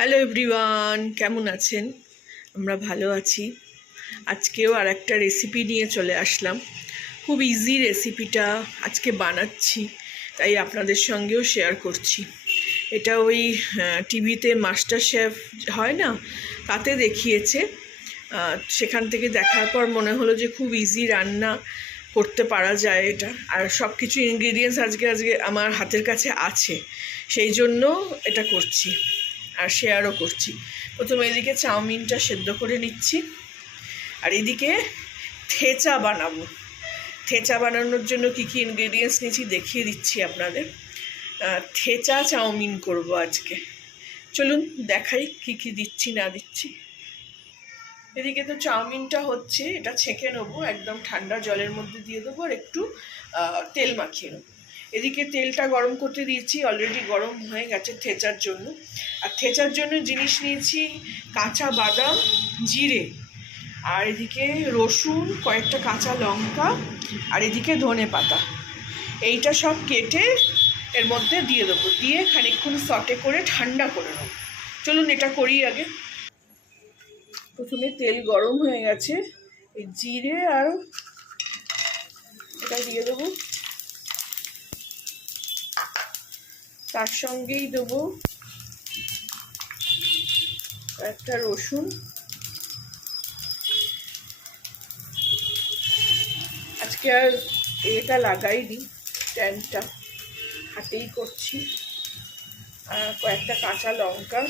Hello everyone, কেমন আছেন? আমরা ভালো আছি। আজকেও আর একটা রেসিপি নিয়ে চলে আসলাম। খুব ইজি রেসিপিটা আজকে বানাচ্ছি, তাই আপনাদের সঙ্গেও শেয়ার করছি। এটা ওই টিভিতে মাস্টার শেফ হয় না, তাতে দেখিয়েছে। সেখান থেকে দেখার পর মনে হলো যে খুব ইজি রান্না করতে পারা যায় এটা। আর সব কিছু ইনগ্রিডিয়েন্টস আজকে আমার হাতের কাছে আছে, সেই জন্য এটা করছি আর শেয়ারও করছি। প্রথমে এদিকে চাউমিনটা সেদ্ধ করে নিচ্ছি, আর এদিকে থেচা বানাবো। থেচা বানানোর জন্য কী কী ইনগ্রিডিয়েন্টস নিয়েছি দেখিয়ে দিচ্ছি আপনাদের। থেচা চাউমিন করব আজকে। চলুন দেখাই কী কী দিচ্ছি না দিচ্ছি। এদিকে তো চাউমিনটা হচ্ছে, এটা ছেঁকে নেবো, একদম ঠান্ডা জলের মধ্যে দিয়ে দেবো আর একটু তেল মাখিয়ে নেবো। এদিকে তেলটা গরম করতে দিয়েছি, অলরেডি গরম হয়ে গেছে থেচার জন্য। আর থেচার জন্য জিনিস নিয়েছি কাঁচা বাদাম, জিরে, আর এদিকে রসুন, কয়েকটা কাঁচা লঙ্কা, আর এদিকে ধনে পাতা। এইটা সব কেটে এর মধ্যে দিয়ে দেবো, দিয়ে খানিকক্ষণ সটে করে ঠান্ডা করে নেবো। চলুন এটা করি আগে। প্রথমে তেল গরম হয়ে গেছে, এই জিরে আর এটা দিয়ে দেবো, তার সঙ্গেই দেবো একটা রসুন। আজকে আর এটা লাগাইনি, স্ট্যান্ডটা হাতেই করছি। আর কয়েকটা কাঁচা লঙ্কা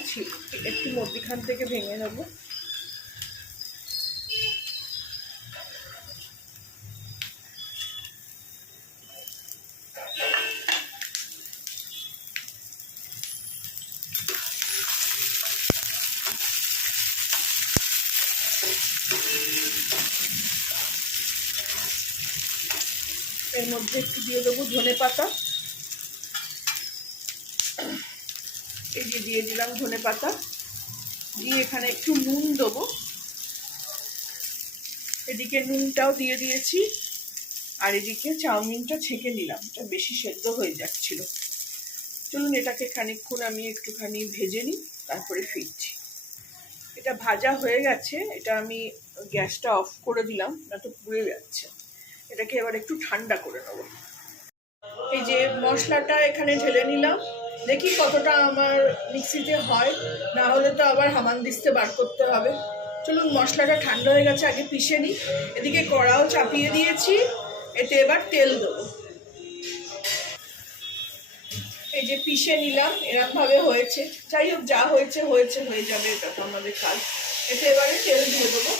একটু মধ্যিখান থেকে ভেঙে নেবো। এর মধ্যে একটু দিয়ে দেবো ধনে পাতা। এই যে দিয়ে দিলাম ধনে পাতা, দিয়ে এখানে একটু নুন দেবো। এদিকে নুনটাও দিয়ে দিয়েছি, আর এদিকে চাউমিনটা ছেঁকে নিলাম, এটা বেশি সেদ্ধ হয়ে যাচ্ছিল। চলুন এটাকে খানিকক্ষণ আমি একটুখানি ভেজে নিই, তারপরে ফিরছি। এটা ভাজা হয়ে গেছে, এটা আমি গ্যাসটা অফ করে দিলাম, না তো পুড়ে যাচ্ছে। এটাকে এবার একটু ঠান্ডা করে নেবো। এই যে মশলাটা এখানে ঢেলে নিলাম, দেখি কতটা আমার মিক্সিতে হয়, না হলে তো আবার হামানদিস্তে বার করতে হবে। চলুন মশলাটা ঠান্ডা হয়ে গেছে, আগে পিষে নিই। এদিকে কড়াও চাপিয়ে দিয়েছি, এতে এবার তেল দেবো। এই যে পিষে নিলাম, এরকমভাবে হয়েছে। যাই হোক, যা হয়েছে হয়েছে, হয়ে যাবে, এটা তো আমাদের কাজ। এতে এবারে তেল দিয়ে দেবো।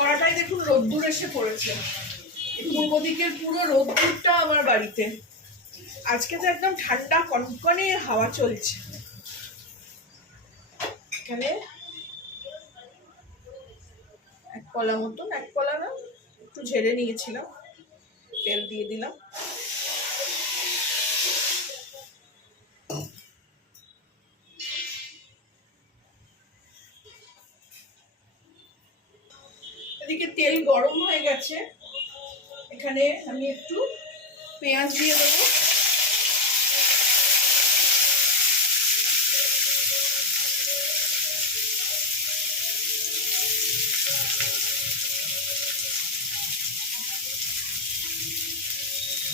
কড়াটাই দেখুন রোদ্দুর এসে পড়েছে, পূর্ব দিকের পুরো রোদ্দুরটা আমার বাড়িতে। আজকে তো একদম ঠান্ডা কনকনে হাওয়া চলছে। এখানে এক কলা মতন, এক কলা না, একটু ঝেড়ে নিয়েছিলাম, তেল দিয়ে দিলাম। এদিকে তেল গরম হয়ে গেছে, এখানে আমি একটু পেঁয়াজ দিয়ে দেবো।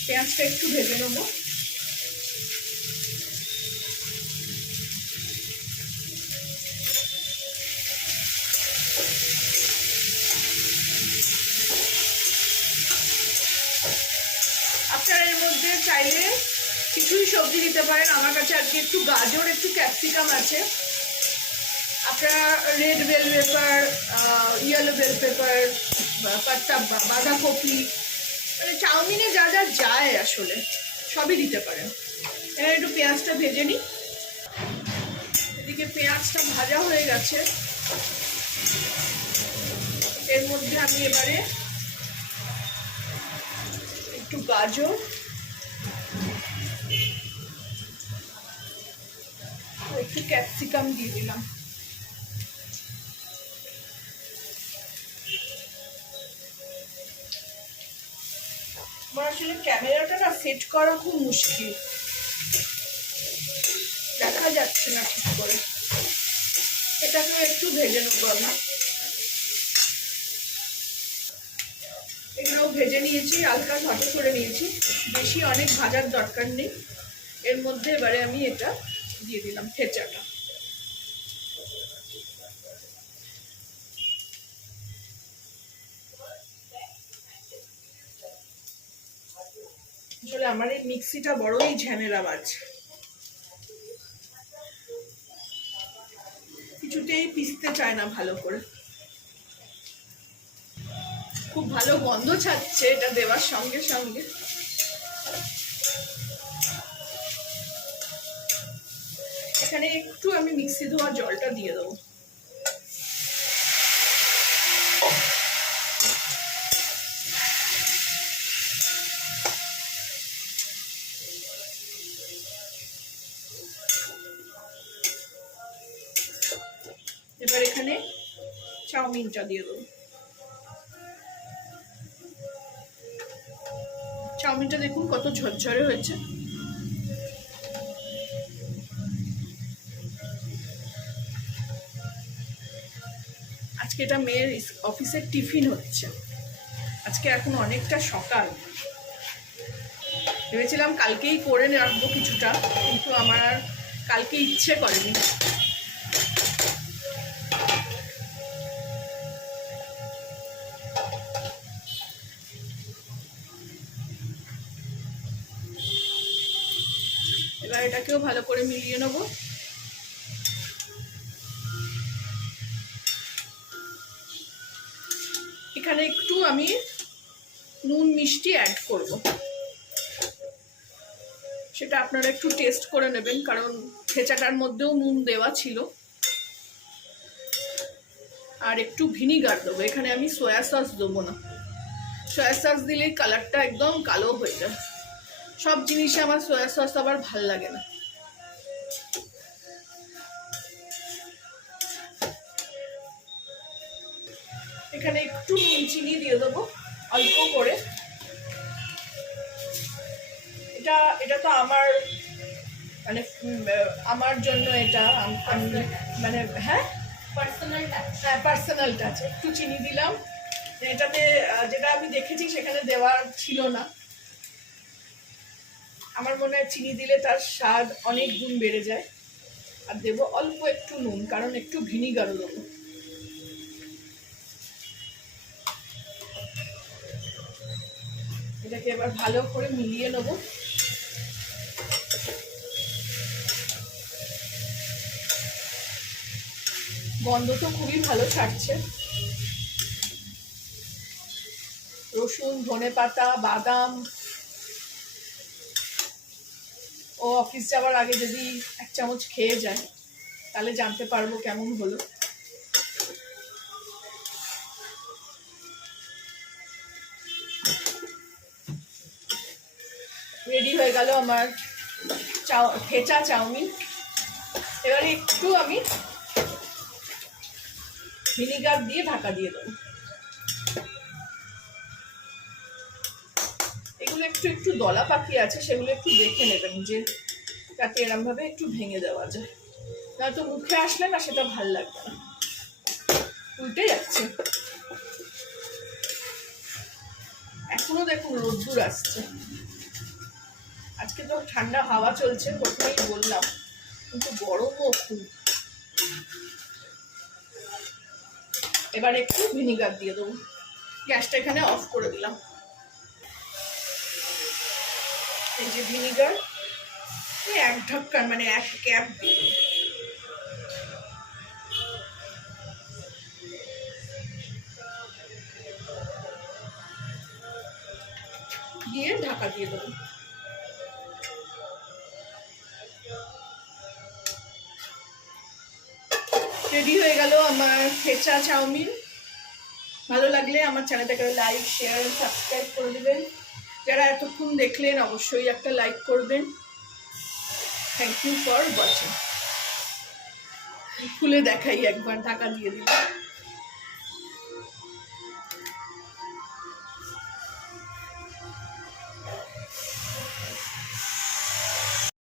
পেঁয়াজটা একটু ভেজে নেবো। আপনারা এর মধ্যে চাইলে কিছুই সবজি দিতে পারেন। আমার কাছে আজকে একটু গাজর, একটু ক্যাপসিকাম আছে। আপনারা red bell pepper, yellow bell pepper, পাত্তা বাঁধাকপি, মানে চাউমিনে যা যা যায় আসলে সবই দিতে পারেন। এবার একটু পেঁয়াজটা ভেজে নিই। এদিকে পেঁয়াজটা ভাজা হয়ে গেছে, এর মধ্যে আমি এবারে একটু গাজর, একটু ক্যাপসিকাম দিয়ে দিলাম। আমার আসলে ক্যামেরাটা না সেট করা খুব মুশকিল, দেখা যাচ্ছে না ঠিক করে। এটাকে একটু ভেজে নেবো আমি। এগুলো ভেজে নিয়েছি, হালকা ভাজা করে নিয়েছি, বেশি অনেক ভাজার দরকার নেই। এর মধ্যে এবারে আমি এটা দিয়ে দিলাম থেচাটা। আসলে আমার এই মিক্সিটা বড়ই ঝামেলা বাজ, কিছুতেই পিষতে চায় না ভালো করে। খুব ভালো গন্ধ ছাড়ছে এটা দেওয়ার সঙ্গে সঙ্গে। এখানে একটু আমি মিক্সি ধোয়া জলটা দিয়ে দেবো। এবার এখানে চাউমিনটা দিয়ে দেবো। চাউমিনটা দেখুন কত ঝরঝরে হয়েছে। আজকে এটা মেয়ের অফিসের টিফিন হচ্ছে। আজকে এখন অনেকটা সকাল, ভেবেছিলাম কালকেই করে রাখবো কিছুটা, কিন্তু আমার আর কালকে ইচ্ছে করেনি। এবার এটাকেও ভালো করে মিলিয়ে নেবো। এখানে একটু আমি নুন মিষ্টি অ্যাড করব, সেটা আপনারা একটু টেস্ট করে নেবেন, কারণ থেচাটার মধ্যেও নুন দেওয়া ছিল। আর একটু ভিনিগার দেবো। এখানে আমি সয়া সস দেবো না, সয়া সস দিলেই কালারটা একদম কালো হয়ে যায়। সব জিনিসে আমার সয়া সস আবার ভাল লাগে না। এখানে একটু নুন চিনি দিয়ে দেবো অল্প করে। এটা তো আমার মানে আমার জন্য এটা মানে হ্যাঁ পার্সোনাল টাচ। একটু চিনি দিলাম, এটাতে যেটা আমি দেখেছি সেখানে দেওয়া ছিল না। আমার মনে হয় চিনি দিলে তার স্বাদ অনেক গুণ বেড়ে যায়। আর দেবো অল্প একটু নুন, কারণ একটু ভিনিগারও দেবো। এটাকে এবার ভালো করে মিলিয়ে নেব। গন্ধ তো খুবই ভালো ছাড়ছে। রসুন, ধনেপাতা, বাদাম। ও অফিস যাওয়ার আগে যদি এক চামচ খেয়ে যায় তাহলে জানতে পারবো কেমন হলো। রেডি হয়ে গেল আমার থেচা চাউমিন। এবারে একটু আমি ভিনিগার দিয়ে ঢাকা দিয়ে দেবো। এগুলো একটু একটু দলা পাকি আছে, সেগুলো একটু দেখে নেবেন যে যাতে এরম ভাবে একটু ভেঙে দেওয়া যায়, নয়তো মুখে আসলে না সেটা ভাল লাগবে না, উল্টে যাচ্ছে। এখনো দেখুন রোদ্দুর আসছে। আজকে তো ঠান্ডা হাওয়া চলছে, প্রথমেই বললাম, কিন্তু গরমও খুব। এবার একটু ভিনিগার দিয়ে দেবো। গ্যাসটা এখানে অফ করে দিলাম। এই যে ভিনিগার, এক ঢক্কন মানে এক ক্যাপ দিয়ে দেবো। দিয়ে ঢাকা দিয়ে দেবো। রেডি হয়ে গেল আমার থেচা চাউমিন। ভালো লাগলে আমার চ্যানেলটাকে লাইক, শেয়ার, সাবস্ক্রাইব করে দেবেন। যারা এতক্ষণ দেখলেন অবশ্যই একটা লাইক করবেন। Thank you for watching. খুলে দেখাই একবার, ঢাকা দিয়ে দিলাম।